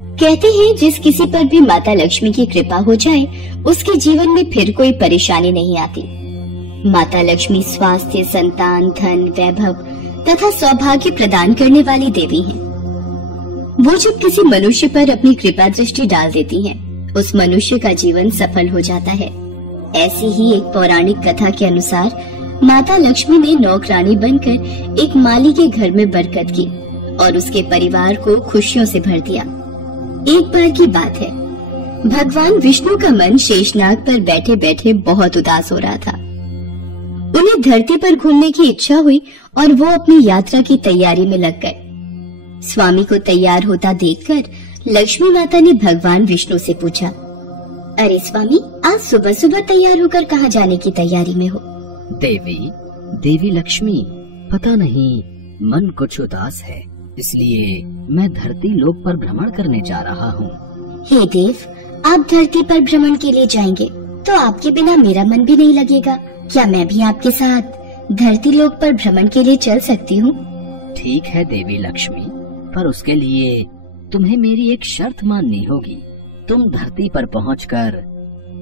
कहते हैं जिस किसी पर भी माता लक्ष्मी की कृपा हो जाए उसके जीवन में फिर कोई परेशानी नहीं आती। माता लक्ष्मी स्वास्थ्य, संतान, धन, वैभव तथा सौभाग्य प्रदान करने वाली देवी हैं। वो जब किसी मनुष्य पर अपनी कृपा दृष्टि डाल देती हैं, उस मनुष्य का जीवन सफल हो जाता है। ऐसी ही एक पौराणिक कथा के अनुसार माता लक्ष्मी ने नौकरानी बनकर एक माली के घर में बरकत की और उसके परिवार को खुशियों से भर दिया। एक बार की बात है, भगवान विष्णु का मन शेषनाग पर बैठे बैठे बहुत उदास हो रहा था। उन्हें धरती पर घूमने की इच्छा हुई और वो अपनी यात्रा की तैयारी में लग गए। स्वामी को तैयार होता देखकर लक्ष्मी माता ने भगवान विष्णु से पूछा, अरे स्वामी, आज सुबह सुबह तैयार होकर कहाँ जाने की तैयारी में हो? देवी लक्ष्मी, पता नहीं मन कुछ उदास है, इसलिए मैं धरती लोक पर भ्रमण करने जा रहा हूँ। हे देव, आप धरती पर भ्रमण के लिए जाएंगे तो आपके बिना मेरा मन भी नहीं लगेगा। क्या मैं भी आपके साथ धरती लोक पर भ्रमण के लिए चल सकती हूँ? ठीक है देवी लक्ष्मी, पर उसके लिए तुम्हें मेरी एक शर्त माननी होगी। तुम धरती पर पहुंचकर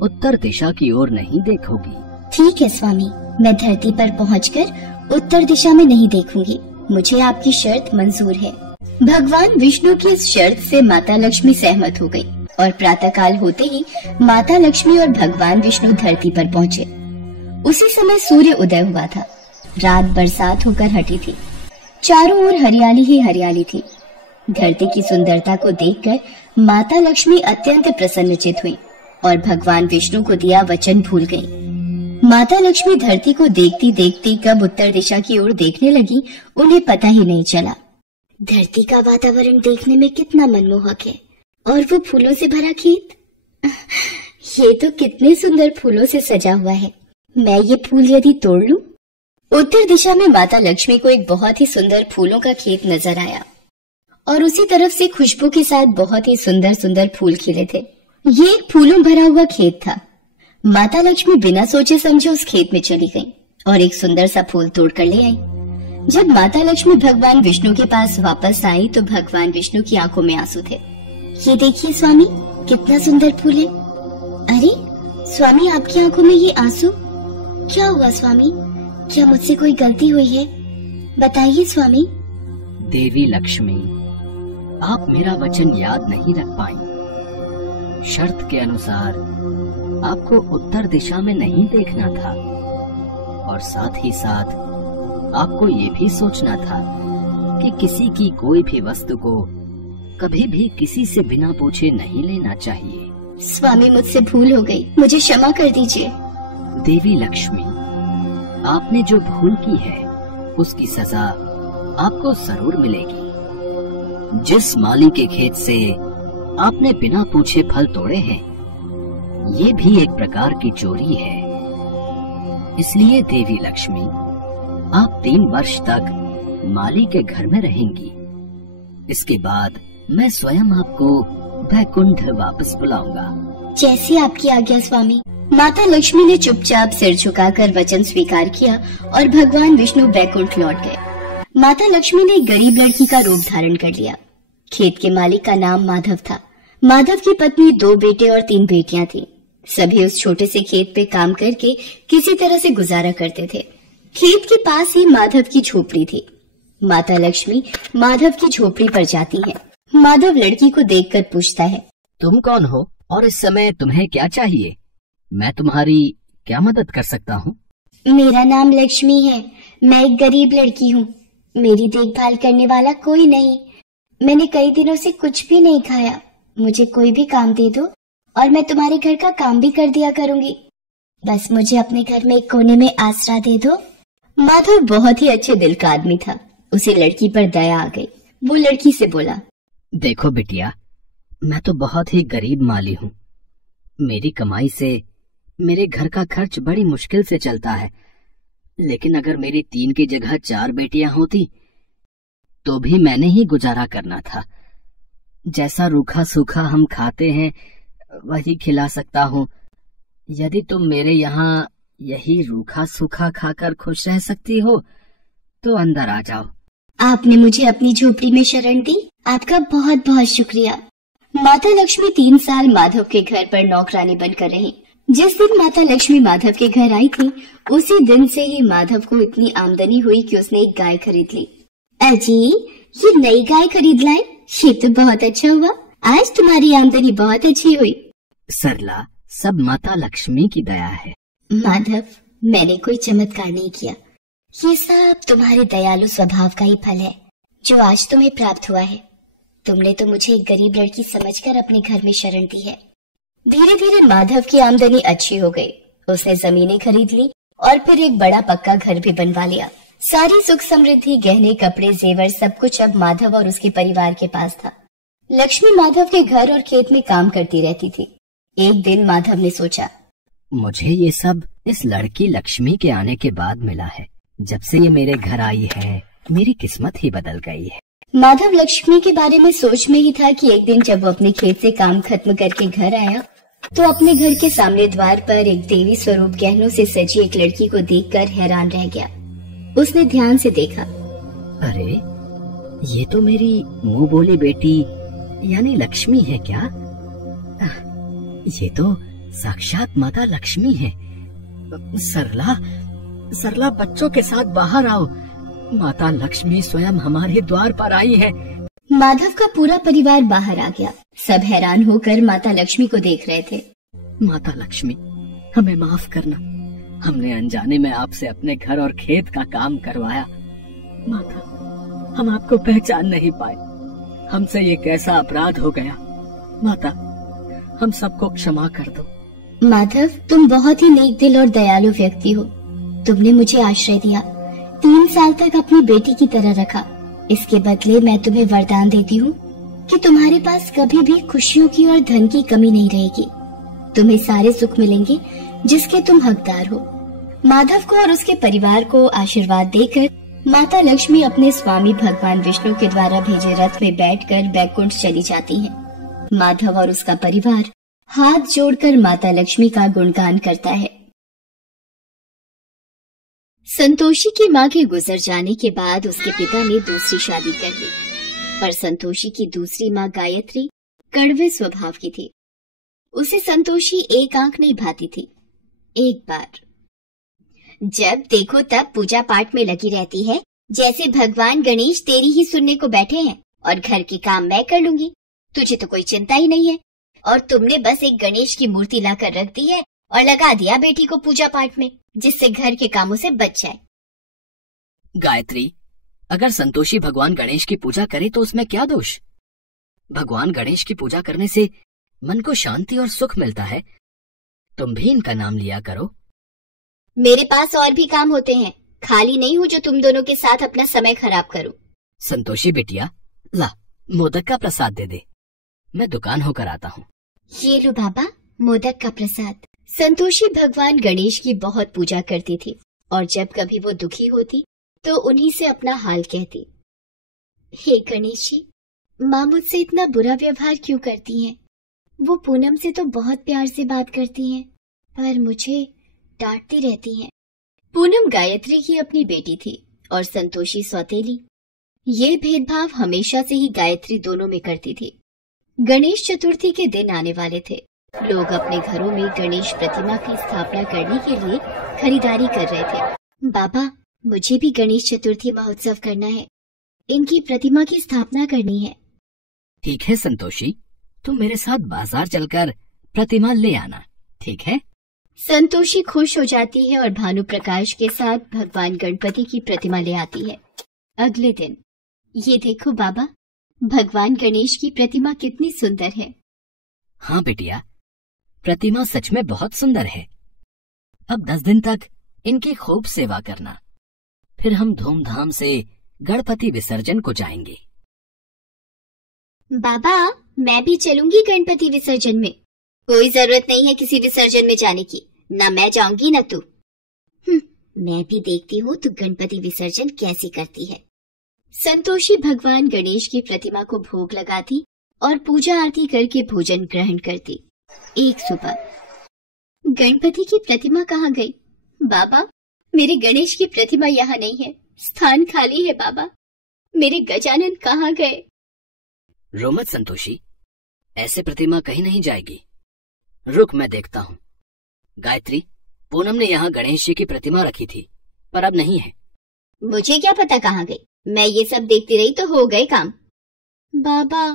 उत्तर दिशा की ओर नहीं देखोगी। ठीक है स्वामी, मैं धरती पर पहुंचकर उत्तर दिशा में नहीं देखूंगी। मुझे आपकी शर्त मंजूर है। भगवान विष्णु की इस शर्त से माता लक्ष्मी सहमत हो गई और प्रातःकाल होते ही माता लक्ष्मी और भगवान विष्णु धरती पर पहुँचे। उसी समय सूर्य उदय हुआ था। रात बरसात होकर हटी थी। चारों ओर हरियाली ही हरियाली थी। धरती की सुंदरता को देखकर माता लक्ष्मी अत्यंत प्रसन्नचित हुई और भगवान विष्णु को दिया वचन भूल गई। माता लक्ष्मी धरती को देखती देखती कब उत्तर दिशा की ओर देखने लगी, उन्हें पता ही नहीं चला। धरती का वातावरण देखने में कितना मनमोहक है और वो फूलों से भरा खेत। ये तो कितने सुंदर फूलों से सजा हुआ है। मैं ये फूल यदि तोड़ लूं? उत्तर दिशा में माता लक्ष्मी को एक बहुत ही सुंदर फूलों का खेत नजर आया और उसी तरफ से खुशबू के साथ बहुत ही सुंदर सुंदर फूल खिले थे। ये एक फूलों भरा हुआ खेत था। माता लक्ष्मी बिना सोचे समझे उस खेत में चली गई और एक सुंदर सा फूल तोड़ कर ले आई। जब माता लक्ष्मी भगवान विष्णु के पास वापस आई तो भगवान विष्णु की आंखों में आंसू थे। ये देखिए स्वामी, कितना सुंदर फूल है। अरे स्वामी, आपकी आंखों में ये आंसू क्या हुआ? स्वामी, क्या मुझसे कोई गलती हुई है? बताइए स्वामी। देवी लक्ष्मी, आप मेरा वचन याद नहीं रख पाई। शर्त के अनुसार आपको उत्तर दिशा में नहीं देखना था और साथ ही साथ आपको ये भी सोचना था कि किसी की कोई भी वस्तु को कभी भी किसी से बिना पूछे नहीं लेना चाहिए। स्वामी, मुझसे भूल हो गई, मुझे क्षमा कर दीजिए। देवी लक्ष्मी, आपने जो भूल की है उसकी सजा आपको जरूर मिलेगी। जिस माली के खेत से आपने बिना पूछे फल तोड़े हैं, ये भी एक प्रकार की चोरी है। इसलिए देवी लक्ष्मी, आप 3 वर्ष तक माली के घर में रहेंगी। इसके बाद मैं स्वयं आपको वैकुंठ वापस बुलाऊंगा। जैसी आपकी आज्ञा स्वामी। माता लक्ष्मी ने चुपचाप सिर झुकाकर वचन स्वीकार किया और भगवान विष्णु वैकुंठ लौट गए। माता लक्ष्मी ने एक गरीब लड़की का रूप धारण कर लिया। खेत के मालिक का नाम माधव था। माधव की पत्नी 2 बेटे और 3 बेटियां थी। सभी उस छोटे से खेत पे काम करके किसी तरह से गुजारा करते थे। खेत के पास ही माधव की झोपड़ी थी। माता लक्ष्मी माधव की झोपड़ी पर जाती है। माधव लड़की को देखकर पूछता है, तुम कौन हो और इस समय तुम्हें क्या चाहिए? मैं तुम्हारी क्या मदद कर सकता हूँ? मेरा नाम लक्ष्मी है। मैं एक गरीब लड़की हूँ। मेरी देखभाल करने वाला कोई नहीं। मैंने कई दिनों से कुछ भी नहीं खाया। मुझे कोई भी काम दे दो और मैं तुम्हारे घर का काम भी कर दिया करूंगी। बस मुझे अपने घर में एक कोने में आसरा दे दो। माधव बहुत ही अच्छे दिल का आदमी था। उसे लड़की पर दया आ गई। वो लड़की से बोला, देखो बिटिया, मैं तो बहुत ही गरीब माली हूँ। मेरी कमाई से मेरे घर का खर्च बड़ी मुश्किल से चलता है। लेकिन अगर मेरी 3 की जगह 4 बेटियां होती तो भी मैंने ही गुजारा करना था। जैसा रूखा सूखा हम खाते हैं वही खिला सकता हूँ। यदि तुम मेरे यहाँ यही रूखा सूखा खाकर खुश रह सकती हो तो अंदर आ जाओ। आपने मुझे अपनी झोपड़ी में शरण दी। आपका बहुत बहुत शुक्रिया। माता लक्ष्मी 3 साल माधव के घर पर नौकरानी बनकर रही। जिस दिन माता लक्ष्मी माधव के घर आई थी, उसी दिन से ही माधव को इतनी आमदनी हुई कि उसने एक गाय खरीद ली। अजी, ये नई गाय खरीद लाए, ये तो बहुत अच्छा हुआ। आज तुम्हारी आमदनी बहुत अच्छी हुई। सरला, सब माता लक्ष्मी की दया है। माधव, मैंने कोई चमत्कार नहीं किया। ये सब तुम्हारे दयालु स्वभाव का ही फल है जो आज तुम्हें प्राप्त हुआ है। तुमने तो मुझे एक गरीब लड़की समझकर अपने घर में शरण दी है। धीरे धीरे माधव की आमदनी अच्छी हो गई। उसने जमीनें खरीद ली और फिर एक बड़ा पक्का घर भी बनवा लिया। सारी सुख समृद्धि, गहने, कपड़े, जेवर, सब कुछ अब माधव और उसके परिवार के पास था। लक्ष्मी माधव के घर और खेत में काम करती रहती थी। एक दिन माधव ने सोचा, मुझे ये सब इस लड़की लक्ष्मी के आने के बाद मिला है। जब से ये मेरे घर आई है, मेरी किस्मत ही बदल गई है। माधव लक्ष्मी के बारे में सोच में ही था कि एक दिन जब वो अपने खेत से काम खत्म करके घर आया तो अपने घर के सामने द्वार पर एक देवी स्वरूप गहनों से सजी एक लड़की को देखकर हैरान रह गया। उसने ध्यान से देखा। अरे, ये तो मेरी मुंह बोली बेटी यानी लक्ष्मी है क्या? ये तो साक्षात माता लक्ष्मी है। सरला, बच्चों के साथ बाहर आओ। माता लक्ष्मी स्वयं हमारे द्वार पर आई है। माधव का पूरा परिवार बाहर आ गया। सब हैरान होकर माता लक्ष्मी को देख रहे थे। माता लक्ष्मी, हमें माफ करना। हमने अनजाने में आपसे अपने घर और खेत का काम करवाया। माता, हम आपको पहचान नहीं पाए। हमसे ये कैसा अपराध हो गया। माता, हम सबको क्षमा कर दो। माधव, तुम बहुत ही नेक दिल और दयालु व्यक्ति हो। तुमने मुझे आश्रय दिया, 3 साल तक अपनी बेटी की तरह रखा। इसके बदले मैं तुम्हें वरदान देती हूँ कि तुम्हारे पास कभी भी खुशियों की और धन की कमी नहीं रहेगी। तुम्हें सारे सुख मिलेंगे जिसके तुम हकदार हो। माधव को और उसके परिवार को आशीर्वाद देकर माता लक्ष्मी अपने स्वामी भगवान विष्णु के द्वारा भेजे रथ में बैठकर बैकुंठ चली जाती है। माधव और उसका परिवार हाथ जोड़कर माता लक्ष्मी का गुणगान करता है। संतोषी की मां के गुजर जाने के बाद उसके पिता ने दूसरी शादी कर ली, पर संतोषी की दूसरी मां गायत्री कड़वे स्वभाव की थी। उसे संतोषी एक आंख नहीं भाती थी। एक बार जब देखो तब पूजा पाठ में लगी रहती है, जैसे भगवान गणेश तेरी ही सुनने को बैठे हैं और घर के काम मैं कर लूंगी। तुझे तो कोई चिंता ही नहीं है और तुमने बस एक गणेश की मूर्ति लाकर रख दी है और लगा दिया बेटी को पूजा पाठ में, जिससे घर के कामों से बच जाए। गायत्री, अगर संतोषी भगवान गणेश की पूजा करे तो उसमें क्या दोष? भगवान गणेश की पूजा करने से मन को शांति और सुख मिलता है। तुम भी इनका नाम लिया करो। मेरे पास और भी काम होते हैं, खाली नहीं हूँ जो तुम दोनों के साथ अपना समय खराब करूं। संतोषी बिटिया, ला मोदक का प्रसाद दे दे। मैं दुकान होकर आता हूँ। ये लो बाबा, मोदक का प्रसाद। संतोषी भगवान गणेश की बहुत पूजा करती थी और जब कभी वो दुखी होती तो उन्हीं से अपना हाल कहती। हे गणेश जी, माँ मुझसे इतना बुरा व्यवहार क्यों करती हैं? वो पूनम से तो बहुत प्यार से बात करती हैं, पर मुझे डांटती रहती हैं। पूनम गायत्री की अपनी बेटी थी और संतोषी सौतेली। ये भेदभाव हमेशा से ही गायत्री दोनों में करती थी। गणेश चतुर्थी के दिन आने वाले थे। लोग अपने घरों में गणेश प्रतिमा की स्थापना करने के लिए खरीदारी कर रहे थे। बाबा, मुझे भी गणेश चतुर्थी महोत्सव करना है। इनकी प्रतिमा की स्थापना करनी है। ठीक है संतोषी, तुम मेरे साथ बाजार चलकर प्रतिमा ले आना, ठीक है? संतोषी खुश हो जाती है और भानु प्रकाश के साथ भगवान गणपति की प्रतिमा ले आती है। अगले दिन, ये देखो बाबा, भगवान गणेश की प्रतिमा कितनी सुंदर है। हाँ बेटिया, प्रतिमा सच में बहुत सुंदर है। अब 10 दिन तक इनकी खूब सेवा करना, फिर हम धूमधाम से गणपति विसर्जन को जाएंगे। बाबा, मैं भी चलूंगी गणपति विसर्जन में। कोई जरूरत नहीं है किसी विसर्जन में जाने की, ना मैं जाऊंगी ना तू। मैं भी देखती हूँ तू गणपति विसर्जन कैसे करती है। संतोषी भगवान गणेश की प्रतिमा को भोग लगाती और पूजा आरती करके भोजन ग्रहण करती। एक सुबह, गणपति की प्रतिमा कहाँ गई? बाबा, मेरे गणेश की प्रतिमा यहाँ नहीं है, स्थान खाली है। बाबा, मेरे गजानन कहाँ गए? रो मत संतोषी, ऐसे प्रतिमा कहीं नहीं जाएगी। रुक, मैं देखता हूँ। गायत्री, पूनम ने यहाँ गणेश जी की प्रतिमा रखी थी, पर अब नहीं है। मुझे क्या पता कहाँ गई, मैं ये सब देखती रही तो हो गए काम। बाबा,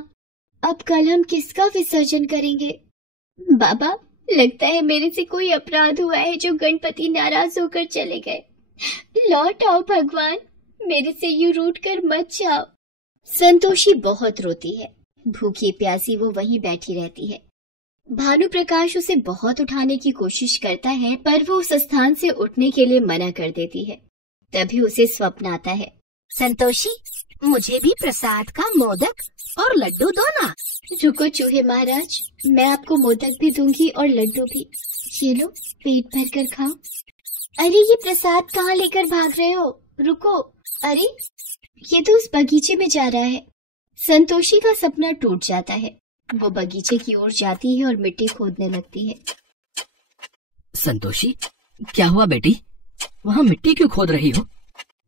अब कल हम किसका विसर्जन करेंगे? बाबा, लगता है मेरे से कोई अपराध हुआ है जो गणपति नाराज होकर चले गए। लौट आओ भगवान, मेरे से यूं रूठ कर मत जाओ। संतोषी बहुत रोती है। भूखी प्यासी वो वहीं बैठी रहती है। भानु प्रकाश उसे बहुत उठाने की कोशिश करता है, पर वो उस स्थान से उठने के लिए मना कर देती है। तभी उसे स्वप्न आता है। संतोषी, मुझे भी प्रसाद का मोदक और लड्डू दो ना। रुको चूहे महाराज, मैं आपको मोदक भी दूंगी और लड्डू भी। ये लो, पेट भर कर खाओ। अरे ये प्रसाद कहाँ लेकर भाग रहे हो? रुको। अरे ये तो उस बगीचे में जा रहा है। संतोषी का सपना टूट जाता है। वो बगीचे की ओर जाती है और मिट्टी खोदने लगती है। संतोषी, क्या हुआ बेटी? वहाँ मिट्टी क्यों खोद रही हो?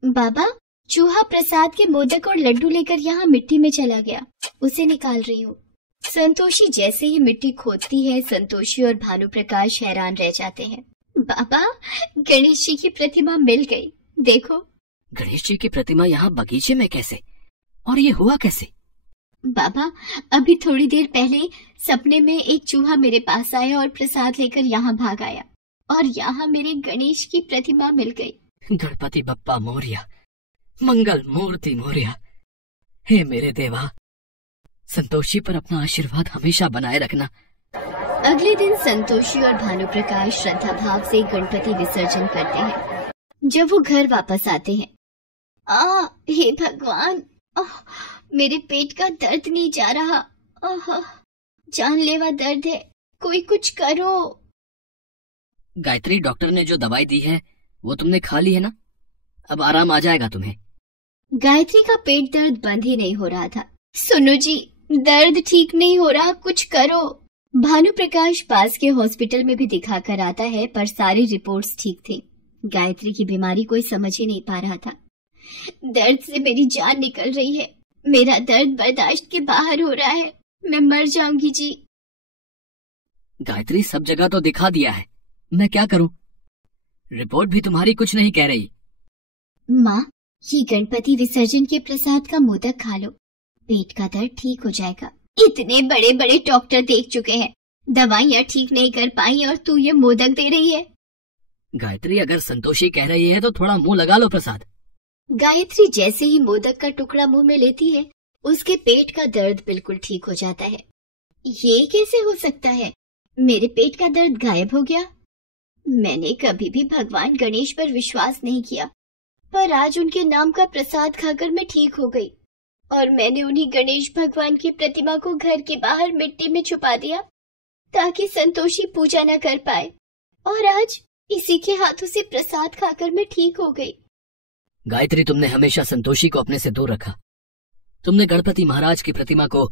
बाबा, चूहा प्रसाद के मोदक और लड्डू लेकर यहाँ मिट्टी में चला गया, उसे निकाल रही हूँ। संतोषी जैसे ही मिट्टी खोदती है, संतोषी और भानु प्रकाश हैरान रह जाते हैं। बाबा, गणेश जी की प्रतिमा मिल गई, देखो। गणेश जी की प्रतिमा यहाँ बगीचे में कैसे, और ये हुआ कैसे? बाबा, अभी थोड़ी देर पहले सपने में एक चूहा मेरे पास आया और प्रसाद लेकर यहाँ भाग आया, और यहाँ मेरे गणेश की प्रतिमा मिल गई। गणपति बप्पा मोरया, मंगल मूर्ति मोरया। हे मेरे देवा, संतोषी पर अपना आशीर्वाद हमेशा बनाए रखना। अगले दिन संतोषी और भानु प्रकाश श्रद्धा भाव से गणपति विसर्जन करते हैं। जब वो घर वापस आते हैं, हे भगवान, मेरे पेट का दर्द नहीं जा रहा। जानलेवा दर्द है, कोई कुछ करो। गायत्री, डॉक्टर ने जो दवाई दी है वो तुमने खा ली है ना? अब आराम आ जाएगा तुम्हें। गायत्री का पेट दर्द बंद ही नहीं हो रहा था। सुनो जी, दर्द ठीक नहीं हो रहा, कुछ करो। भानु प्रकाश पास के हॉस्पिटल में भी दिखा कर आता है, पर सारी रिपोर्ट्स ठीक थी। गायत्री की बीमारी कोई समझ ही नहीं पा रहा था। दर्द से मेरी जान निकल रही है, मेरा दर्द बर्दाश्त के बाहर हो रहा है, मैं मर जाऊंगी जी। गायत्री, सब जगह तो दिखा दिया है, मैं क्या करूं? रिपोर्ट भी तुम्हारी कुछ नहीं कह रही। माँ, ये गणपति विसर्जन के प्रसाद का मोदक खा लो, पेट का दर्द ठीक हो जाएगा। इतने बड़े बड़े डॉक्टर देख चुके हैं, दवाइयाँ ठीक नहीं कर पाई और तू ये मोदक दे रही है। गायत्री, अगर संतोषी कह रही है तो थोड़ा मुंह लगा लो प्रसाद। गायत्री जैसे ही मोदक का टुकड़ा मुंह में लेती है, उसके पेट का दर्द बिल्कुल ठीक हो जाता है। ये कैसे हो सकता है? मेरे पेट का दर्द गायब हो गया। मैंने कभी भी भगवान गणेश पर विश्वास नहीं किया, पर आज उनके नाम का प्रसाद खाकर मैं ठीक हो गई, और मैंने उन्हीं गणेश भगवान की प्रतिमा को घर के बाहर मिट्टी में छुपा दिया ताकि संतोषी पूजा न कर पाए, और आज इसी के हाथों से प्रसाद खाकर मैं ठीक हो गई। गायत्री, तुमने हमेशा संतोषी को अपने से दूर रखा। तुमने गणपति महाराज की प्रतिमा को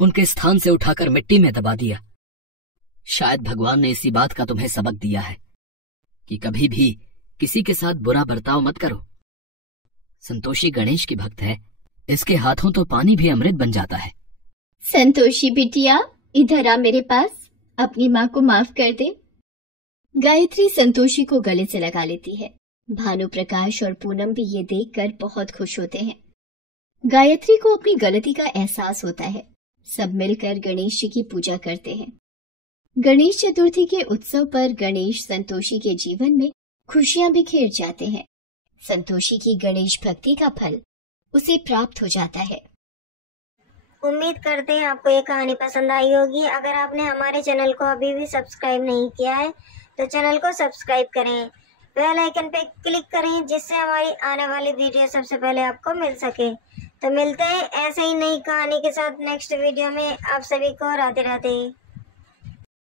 उनके स्थान से उठाकर मिट्टी में दबा दिया। शायद भगवान ने इसी बात का तुम्हें सबक दिया है कि कभी भी किसी के साथ बुरा बर्ताव मत करो। संतोषी गणेश की भक्त है, इसके हाथों तो पानी भी अमृत बन जाता है। संतोषी बिटिया, इधर आ मेरे पास, अपनी माँ को माफ कर दे। गायत्री संतोषी को गले से लगा लेती है। भानु प्रकाश और पूनम भी ये देखकर बहुत खुश होते हैं। गायत्री को अपनी गलती का एहसास होता है। सब मिलकर गणेश जी की पूजा करते हैं। गणेश चतुर्थी के उत्सव पर गणेश संतोषी के जीवन में खुशियां बिखेर जाते हैं। संतोषी की गणेश भक्ति का फल उसे प्राप्त हो जाता है। उम्मीद करते हैं आपको ये कहानी पसंद आई होगी। अगर आपने हमारे चैनल को अभी भी सब्सक्राइब नहीं किया है तो चैनल को सब्सक्राइब करें, बेल आइकन पे क्लिक करें, जिससे हमारी आने वाली वीडियो सबसे पहले आपको मिल सके। तो मिलते हैं ऐसे ही नई कहानी के साथ नेक्स्ट वीडियो में। आप सभी को राधे राधे।